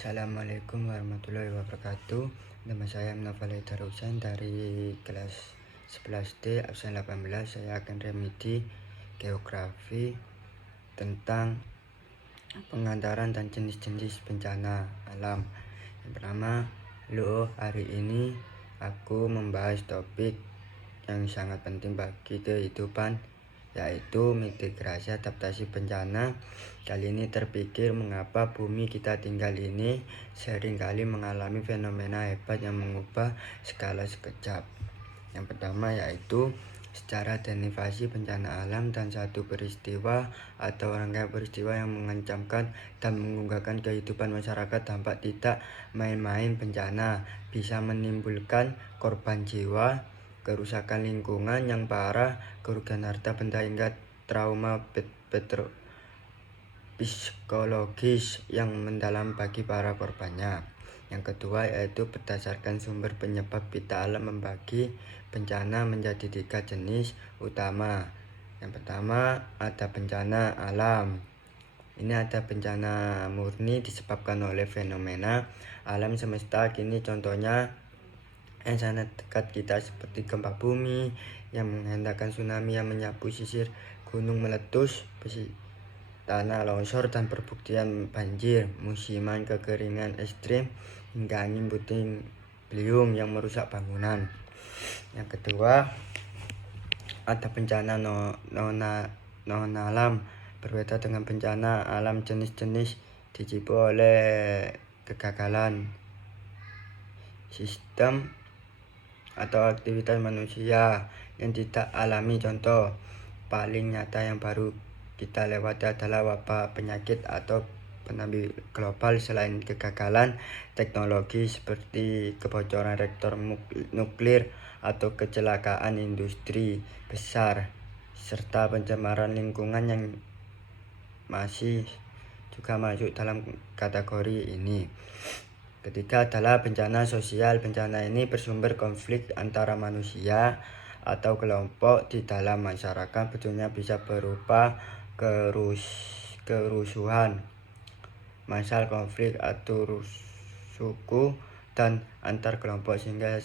Assalamualaikum warahmatullahi wabarakatuh. Nama saya Novel Husain dari kelas 11D absen 18. Saya akan remedi geografi tentang pengantaran dan jenis-jenis bencana alam. Yang pertama, hari ini aku membahas topik yang sangat penting bagi kehidupan, yaitu mitigasi adaptasi bencana. Kali ini terpikir mengapa bumi kita tinggal ini seringkali mengalami fenomena hebat yang mengubah skala sekejap. Yang pertama yaitu secara derivasi bencana alam dan satu peristiwa atau rangkaian peristiwa yang mengancamkan dan menggugahkan kehidupan masyarakat. Dampak tidak main-main bencana bisa menimbulkan korban jiwa, kerusakan lingkungan yang parah, kerugian harta benda hingga trauma psikologis yang mendalam bagi para korbannya. Yang kedua yaitu berdasarkan sumber penyebab kita alam membagi bencana menjadi 3 jenis utama. Yang pertama ada bencana alam. Ini ada bencana murni disebabkan oleh fenomena alam semesta. Kini contohnya yang sangat dekat kita seperti gempa bumi yang menghentakkan tsunami yang menyapu sisir, gunung meletus, tanah longsor dan perbuktian banjir, musiman kekeringan ekstrim, hingga angin puting beliung yang merusak bangunan. Yang kedua ada bencana non alam. Berbeda dengan bencana alam, jenis-jenis dicipu oleh kegagalan sistem atau aktivitas manusia yang tidak alami. Contoh paling nyata yang baru kita lewati adalah wabah, penyakit atau pandemi global. Selain kegagalan teknologi seperti kebocoran reaktor nuklir atau kecelakaan industri besar serta pencemaran lingkungan yang masih juga masuk dalam kategori ini. Ketiga adalah bencana sosial. Bencana ini bersumber konflik antara manusia atau kelompok di dalam masyarakat. Bentuknya bisa berupa kerusuhan massal, konflik atau suku dan antar kelompok, sehingga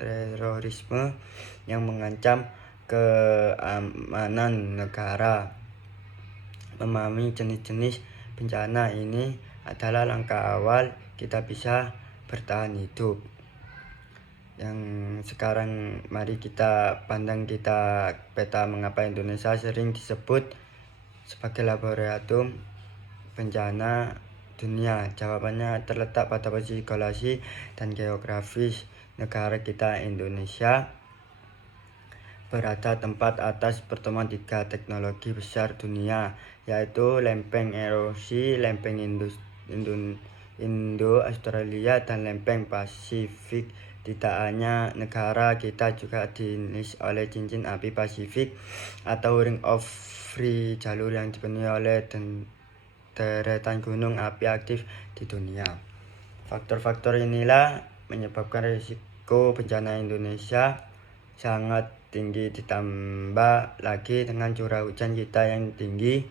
terorisme yang mengancam keamanan negara. Memahami jenis-jenis bencana ini adalah langkah awal kita bisa bertahan hidup. Yang sekarang mari kita pandang peta mengapa Indonesia sering disebut sebagai laboratorium bencana dunia. Jawabannya terletak pada posisi geologi dan geografis negara kita. Indonesia berada tempat atas pertemuan 3 teknologi besar dunia, yaitu lempeng erosi, lempeng Indo-Australia, dan lempeng Pasifik. Tidak hanya negara kita juga diiris oleh cincin api Pasifik atau Ring of Fire, jalur yang dipenuhi oleh deretan gunung api aktif di dunia. Faktor-faktor inilah menyebabkan risiko bencana Indonesia sangat tinggi, ditambah lagi dengan curah hujan kita yang tinggi.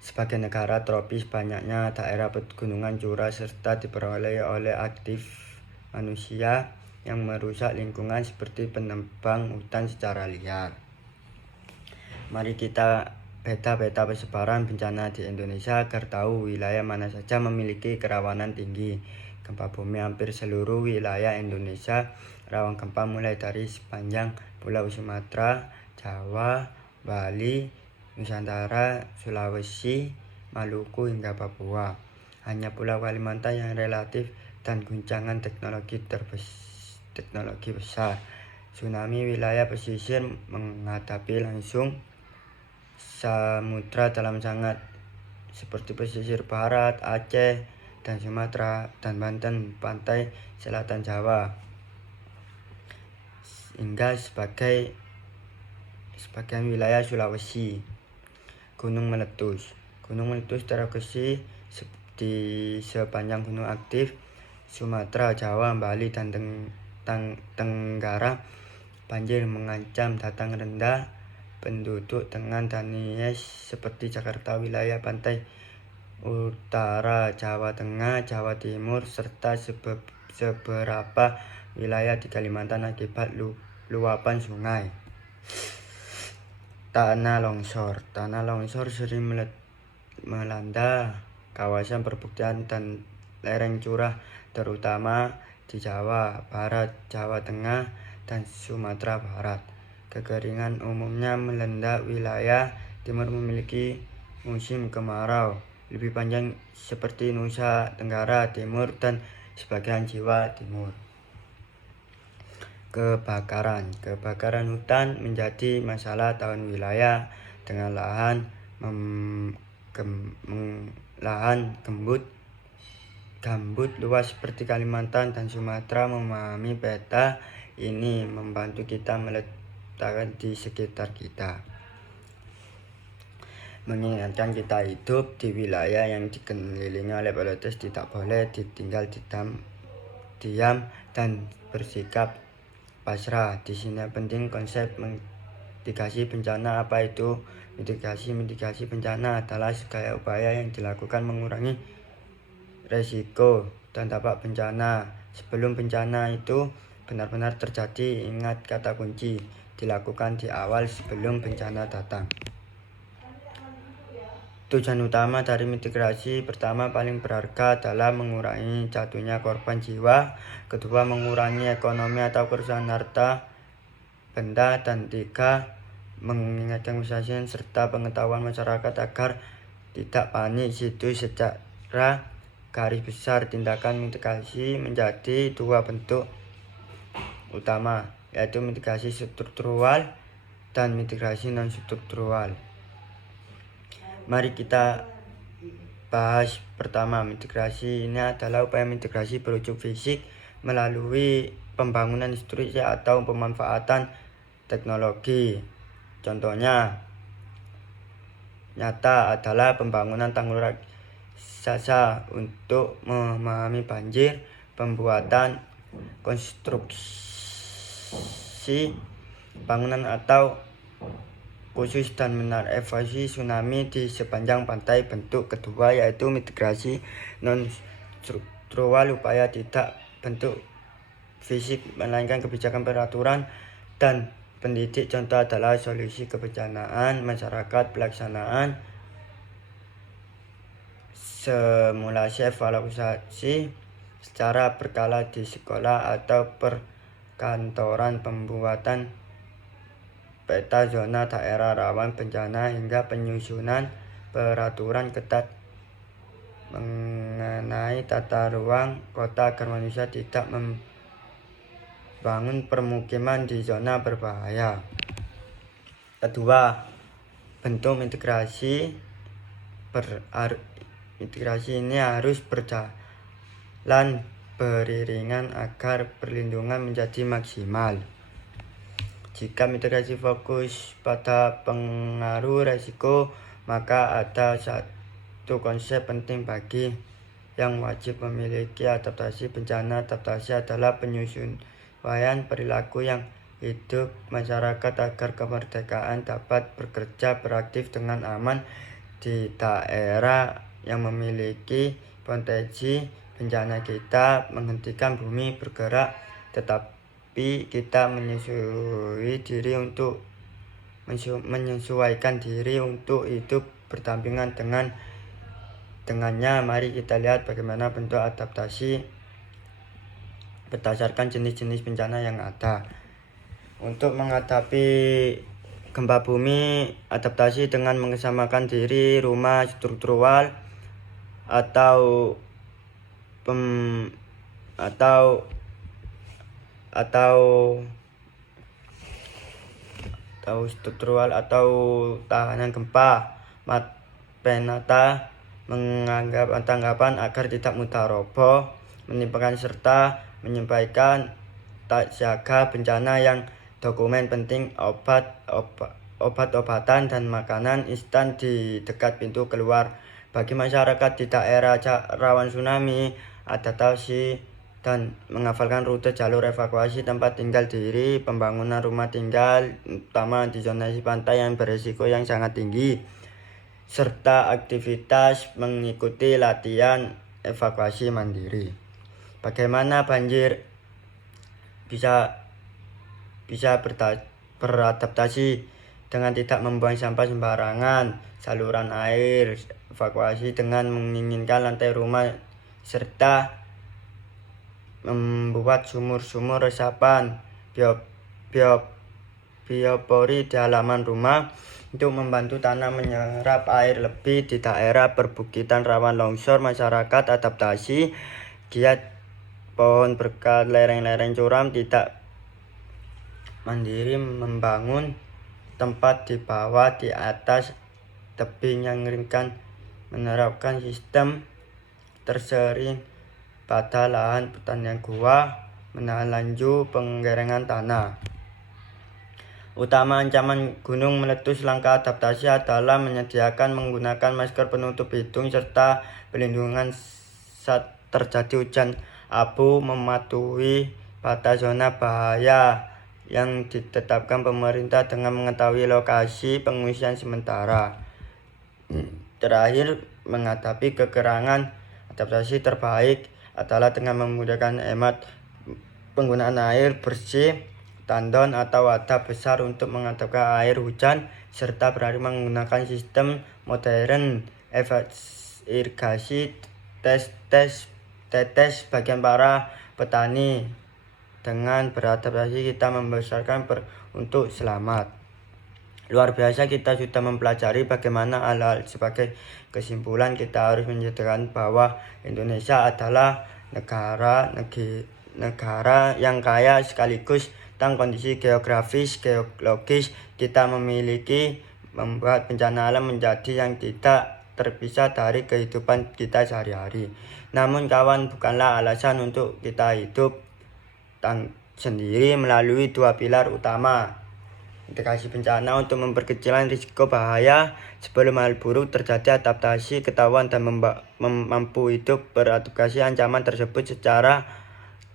Sebagai negara tropis, banyaknya daerah pegunungan curah serta diperoleh oleh aktif manusia yang merusak lingkungan seperti penebang hutan secara liar. Mari kita peta persebaran bencana di Indonesia agar tahu wilayah mana saja memiliki kerawanan tinggi gempa bumi. Hampir seluruh wilayah Indonesia rawan gempa, mulai dari sepanjang Pulau Sumatera, Jawa, Bali, Nusantara, Sulawesi, Maluku hingga Papua. Hanya Pulau Kalimantan yang relatif dan guncangan teknologi besar. Tsunami wilayah pesisir menghadapi langsung samudra dalam sangat, seperti pesisir barat Aceh dan Sumatera dan Banten, pantai selatan Jawa, hingga sebagian wilayah Sulawesi. Gunung meletus terlokasi di sepanjang gunung aktif Sumatera, Jawa, Bali, dan Tenggara. Banjir mengancam datang rendah penduduk dengan Danies seperti Jakarta, wilayah pantai Utara, Jawa Tengah, Jawa Timur, serta seberapa wilayah di Kalimantan akibat luapan sungai. Tanah longsor sering melanda kawasan perbukitan dan lereng curah, terutama di Jawa Barat, Jawa Tengah, dan Sumatera Barat. Kekeringan umumnya melanda wilayah timur memiliki musim kemarau lebih panjang seperti Nusa Tenggara Timur dan sebagian Jawa Timur. Kebakaran hutan menjadi masalah tahun wilayah dengan lahan gambut luas seperti Kalimantan dan Sumatera. Memahami peta ini membantu kita meletakkan di sekitar kita, mengingatkan kita hidup di wilayah yang dikelilingi oleh polusi tidak boleh ditinggal diam dan bersikap pasrah. Di sini penting konsep mitigasi bencana. Apa itu mitigasi? Mitigasi bencana adalah segala upaya yang dilakukan mengurangi resiko dan dampak bencana sebelum bencana itu benar-benar terjadi. Ingat kata kunci, dilakukan di awal sebelum bencana datang. Tujuan utama dari mitigasi: pertama, paling berharga adalah mengurangi jatuhnya korban jiwa. Kedua, mengurangi ekonomi atau kerusakan harta benda. Dan tiga, mengingatkan kesadaran serta pengetahuan masyarakat agar tidak panik. Situ secara garis besar tindakan mitigasi menjadi dua bentuk utama, yaitu mitigasi struktural dan mitigasi non-struktural. Mari kita bahas. Pertama, mitigasi ini adalah upaya mitigasi berwujud fisik melalui pembangunan industri atau pemanfaatan teknologi. Contohnya nyata adalah pembangunan tanggul raksasa untuk memahami banjir, pembuatan konstruksi bangunan atau khusus dan menara evakuasi tsunami di sepanjang pantai. Bentuk kedua yaitu mitigasi non-struktural, upaya tidak bentuk fisik melainkan kebijakan, peraturan, dan pendidik. Contoh adalah solusi kebencanaan masyarakat, pelaksanaan simulasi evaluasi secara berkala di sekolah atau perkantoran, pembuatan peta zona daerah rawan bencana, hingga penyusunan peraturan ketat mengenai tata ruang kota agar manusia tidak membangun permukiman di zona berbahaya. Kedua, bentuk mitigasi ini harus berjalan beriringan agar perlindungan menjadi maksimal. Jika mitigasi fokus pada pengaruh resiko, maka ada satu konsep penting bagi yang wajib memiliki adaptasi bencana. Adaptasi adalah penyesuaian perilaku yang hidup masyarakat agar kemerdekaan dapat bekerja beraktif dengan aman di daerah yang memiliki potensi bencana. Kita menghentikan bumi bergerak, tetapi kita menyesuaikan diri untuk hidup berdampingan dengannya. Mari kita lihat bagaimana bentuk adaptasi berdasarkan jenis-jenis bencana yang ada. Untuk menghadapi gempa bumi, adaptasi dengan mengesamakan diri, rumah struktural atau struktural atau tahanan gempa. Penata menganggap tanggapan agar tidak mudah roboh, menimpakan serta menyampaikan tak siaga bencana. Yang dokumen penting: obat-obatan dan makanan instan di dekat pintu keluar. Bagi masyarakat di daerah rawan tsunami, adaptasi dan menghafalkan rute jalur evakuasi, tempat tinggal diri, pembangunan rumah tinggal, terutama di zonasi pantai yang berisiko yang sangat tinggi. serta aktivitas mengikuti latihan evakuasi mandiri. Bagaimana banjir bisa beradaptasi dengan tidak membuang sampah sembarangan, saluran air, evakuasi dengan menginginkan lantai rumah, serta membuat sumur-sumur resapan biopori di halaman rumah untuk membantu tanah menyerap air lebih di daerah perbukitan rawan longsor. Masyarakat adaptasi giat pohon berkat lereng-lereng curam tidak mandiri membangun tempat di bawah di atas tebing yang ringan, menerapkan sistem tersering pada lahan pertanian gua, menahan laju penggerengan tanah. Utama ancaman gunung meletus, langkah adaptasi adalah menyediakan menggunakan masker penutup hidung serta perlindungan saat terjadi hujan abu, mematuhi batas zona bahaya yang ditetapkan pemerintah dengan mengetahui lokasi pengungsian sementara. Terakhir, menghadapi kekurangan, adaptasi terbaik adalah dengan menggunakan hemat penggunaan air bersih, tandon atau wadah besar untuk mengadapkan air hujan, serta beralih menggunakan sistem modern irigasi tetes bagian para petani. Dengan beradaptasi kita membesarkan untuk selamat. Luar biasa, kita sudah mempelajari bagaimana hal-hal. Sebagai kesimpulan, kita harus menyatakan bahwa Indonesia adalah negara yang kaya sekaligus tentang kondisi geografis, geologis. Kita membuat bencana alam menjadi yang tidak terpisah dari kehidupan kita sehari-hari. Namun kawan, bukanlah alasan untuk kita hidup sendiri melalui dua pilar utama. Mitigasi bencana untuk memperkecil risiko bahaya sebelum hal buruk terjadi, adaptasi ketahuan dan mampu hidup beradaptasi ancaman tersebut secara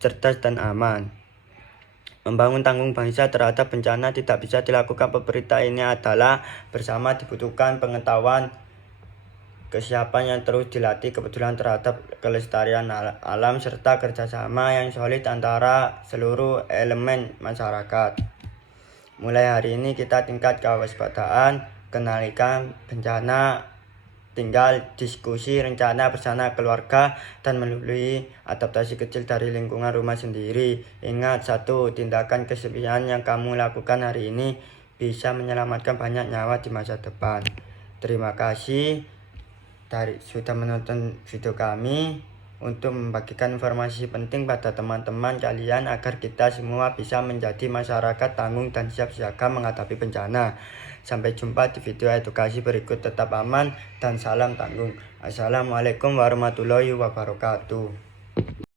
cerdas dan aman. Membangun tanggung bangsa terhadap bencana tidak bisa dilakukan pemerintah. Ini adalah bersama, dibutuhkan pengetahuan, kesiapan yang terus dilatih, kepedulian terhadap kelestarian alam, serta kerjasama yang solid antara seluruh elemen masyarakat. Mulai hari ini kita tingkat kewaspadaan, kendalikan bencana, tinggal diskusi rencana bersama keluarga dan melalui adaptasi kecil dari lingkungan rumah sendiri. Ingat, satu tindakan kesepian yang kamu lakukan hari ini bisa menyelamatkan banyak nyawa di masa depan. Terima kasih sudah menonton video kami untuk membagikan informasi penting pada teman-teman kalian agar kita semua bisa menjadi masyarakat tangguh dan siap siaga menghadapi bencana. Sampai jumpa di video edukasi berikut. Tetap aman dan salam tangguh. Assalamualaikum warahmatullahi wabarakatuh.